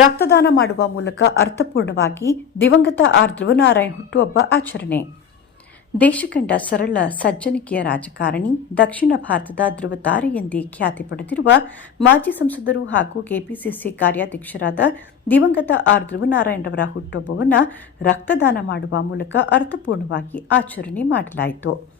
ರಕ್ತದಾನ ಮಾಡುವ ಮೂಲಕ ಅರ್ಥಪೂರ್ಣವಾಗಿ ದಿವಂಗತ ಆರ್ ಧ್ರುವನಾರಾಯಣ್ ಹುಟ್ಟುಹಬ್ಬ ಆಚರಣೆ. ದೇಶ ಕಂಡ ಸರಳ, ಸಜ್ಜನಿಕೆಯ ರಾಜಕಾರಣಿ, ದಕ್ಷಿಣ ಭಾರತದ ಧ್ರುವತಾರೆ ಎಂದೇ ಖ್ಯಾತಿ ಪಡೆದಿರುವ ಮಾಜಿ ಸಂಸದರು ಹಾಗೂ ಕೆಪಿಸಿಸಿ ಕಾರ್ಯಾಧ್ಯಕ್ಷರಾದ ದಿವಂಗತ ಆರ್ ಧ್ರುವನಾರಾಯಣರವರ ಹುಟ್ಟುಹಬ್ಬವನ್ನು ರಕ್ತದಾನ ಮಾಡುವ ಮೂಲಕ ಅರ್ಥಪೂರ್ಣವಾಗಿ ಆಚರಣೆ ಮಾಡಲಾಯಿತು.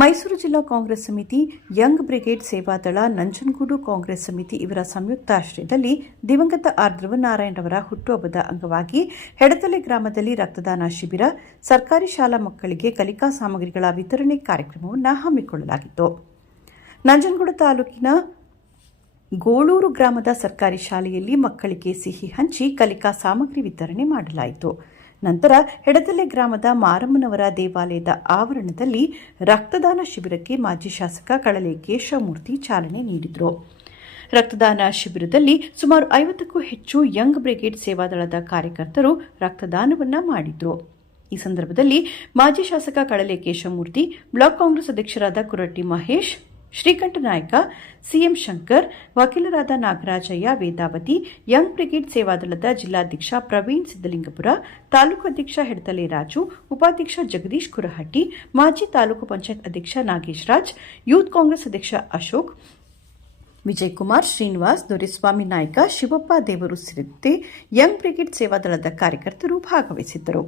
ಮೈಸೂರು ಜಿಲ್ಲಾ ಕಾಂಗ್ರೆಸ್ ಸಮಿತಿ young brigade Sevadal Nanjangud Congress ಸಮಿತಿ ಇವರ ಸಂಯುಕ್ತಾಶ್ರಯದಲ್ಲಿ ದಿವಂಗತ ಆರ್ ಧ್ರುವನಾರಾಯಣರವರ ಹುಟ್ಟುಹಬ್ಬದ ಅಂಗವಾಗಿ ಹೆಡತಲೆ ಗ್ರಾಮದಲ್ಲಿ ರಕ್ತದಾನ ಶಿಬಿರ, ಸರ್ಕಾರಿ ಶಾಲಾ ಮಕ್ಕಳಿಗೆ ಕಲಿಕಾ ಸಾಮಗ್ರಿಗಳ ವಿತರಣೆ ಕಾರ್ಯಕ್ರಮವನ್ನು ಹಮ್ಮಿಕೊಳ್ಳಲಾಗಿತ್ತು. ನಂಜನಗೂಡು ತಾಲೂಕಿನ ಗೋಳೂರು ಗ್ರಾಮದ ಸರ್ಕಾರಿ ಶಾಲೆಯಲ್ಲಿ ಮಕ್ಕಳಿಗೆ ಸಿಹಿ ಹಂಚಿ ಕಲಿಕಾ ಸಾಮಗ್ರಿ ವಿತರಣೆ ಮಾಡಲಾಯಿತು. ನಂತರ ಹೆಡತಲೆ ಗ್ರಾಮದ ಮಾರಮ್ಮನವರ ದೇವಾಲಯದ ಆವರಣದಲ್ಲಿ ರಕ್ತದಾನ ಶಿಬಿರಕ್ಕೆ ಮಾಜಿ ಶಾಸಕ ಕಳಲೆ ಕೇಶವಮೂರ್ತಿ ಚಾಲನೆ ನೀಡಿದರು. ರಕ್ತದಾನ ಶಿಬಿರದಲ್ಲಿ ಸುಮಾರು ಐವತ್ತಕ್ಕೂ ಹೆಚ್ಚು ಯಂಗ್ ಬ್ರಿಗೇಡ್ ಸೇವಾದಳದ ಕಾರ್ಯಕರ್ತರು ರಕ್ತದಾನವನ್ನು ಮಾಡಿದರು. ಈ ಸಂದರ್ಭದಲ್ಲಿ ಮಾಜಿ ಶಾಸಕ ಕಳಲೆ ಕೇಶವಮೂರ್ತಿ, ಬ್ಲಾಕ್ ಕಾಂಗ್ರೆಸ್ ಅಧ್ಯಕ್ಷರಾದ ಕುರಟ್ಟಿ ಮಹೇಶ್ ಶ್ರೀಕಂಠ ನಾಯಕ, ಸಿಎಂ ಶಂಕರ್, ವಕೀಲರಾದ ನಾಗರಾಜಯ್ಯ, ವೇದಾವತಿ, ಯಂಗ್ ಬ್ರಿಗೇಡ್ ಸೇವಾದಳದ ಜಿಲ್ಲಾಧ್ಯಕ್ಷ ಪ್ರವೀಣ್ ಸಿದ್ದಲಿಂಗಪುರ ತಾಲೂಕು ಅಧ್ಯಕ್ಷ ಹೆಡತಲೆ ರಾಜು, ಉಪಾಧ್ಯಕ್ಷ ಜಗದೀಶ್ ಕುರಹಟ್ಟಿ, ಮಾಜಿ ತಾಲೂಕು ಪಂಚಾಯತ್ ಅಧ್ಯಕ್ಷ ನಾಗೇಶ್ ರಾಜ್, ಯೂತ್ ಕಾಂಗ್ರೆಸ್ ಅಧ್ಯಕ್ಷ ಅಶೋಕ್ ವಿಜಯ್ ಕುಮಾರ್ ಶ್ರೀನಿವಾಸ್, ದೊರೆಸ್ವಾಮಿ ನಾಯ್ಕ ಶಿವಪ್ಪ ದೇವರು ಸೇರಿದಂತೆ ಯಂಗ್ ಬ್ರಿಗೇಡ್ ಸೇವಾದಳದ ಕಾರ್ಯಕರ್ತರು ಭಾಗವಹಿಸಿದ್ದರು.